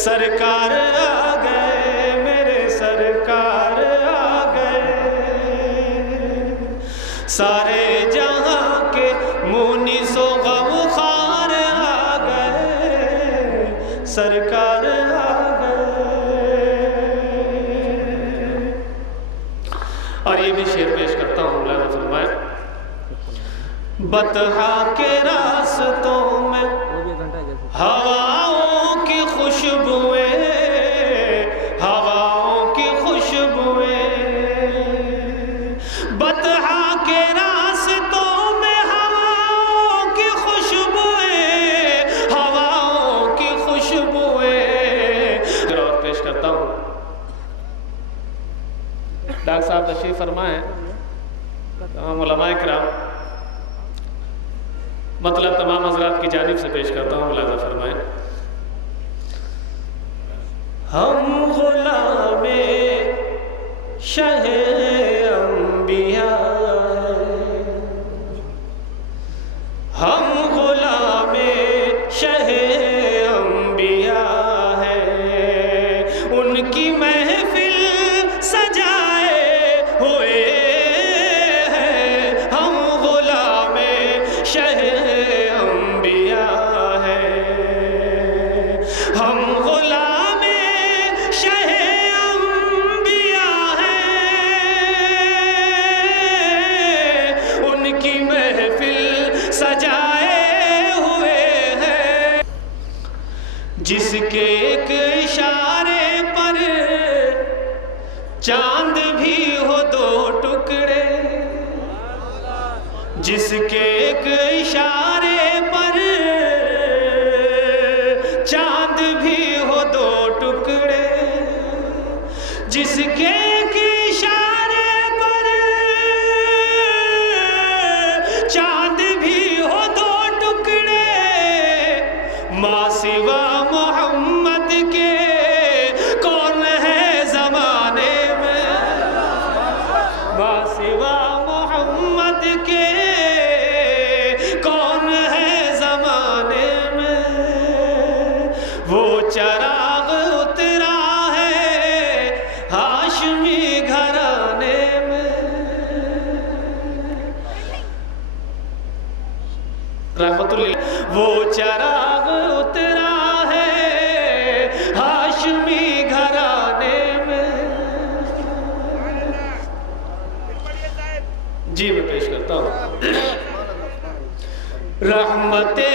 सरकार आ गए, मेरे सरकार आ गए। सारे जहां के मुनीसो गमखार आ गए, सरकार आ गए। और ये भी शेर पेश करता हूँ। मौला ने फरमाया, बतहा के रास्तों में हवाओं की खुशबुएं, हवाओं की खुशबुएं। बतहा के रास्तों में हवाओं की खुशबुएं, हवाओं की खुशबुएं। और पेश करता हूँ। डॉक्टर साहब तशरीफ फरमाए, तमाम उलमाए किराम, मतलब तमाम हज़रात की जानिब से पेश करता हूँ। मुलाज़ा फरमाए, हम गुलामे शहे अंबिया हैं, हम गुलामे शहे अंबिया हैं। उनकी महफिल सजाए हुए हैं, हम गुलामे शहे जिसके एक इशारे पर चांद भी हो दो टुकड़े, जिसके एक इशारे पर चांद भी हो दो टुकड़े, जिसके एक इशारे पर चांद भी हो दो टुकड़े। माँ सिवा मोहम्मद के कौन है जमाने में, माँ सिवा मोहम्मद के कौन है जमाने में। वो चराग उतरा है हाशमी घराने में। रहमतुल्लाह, वो चराग उतरा है हाशमी घराने में। जी मैं पेश करता हूँ। रहमते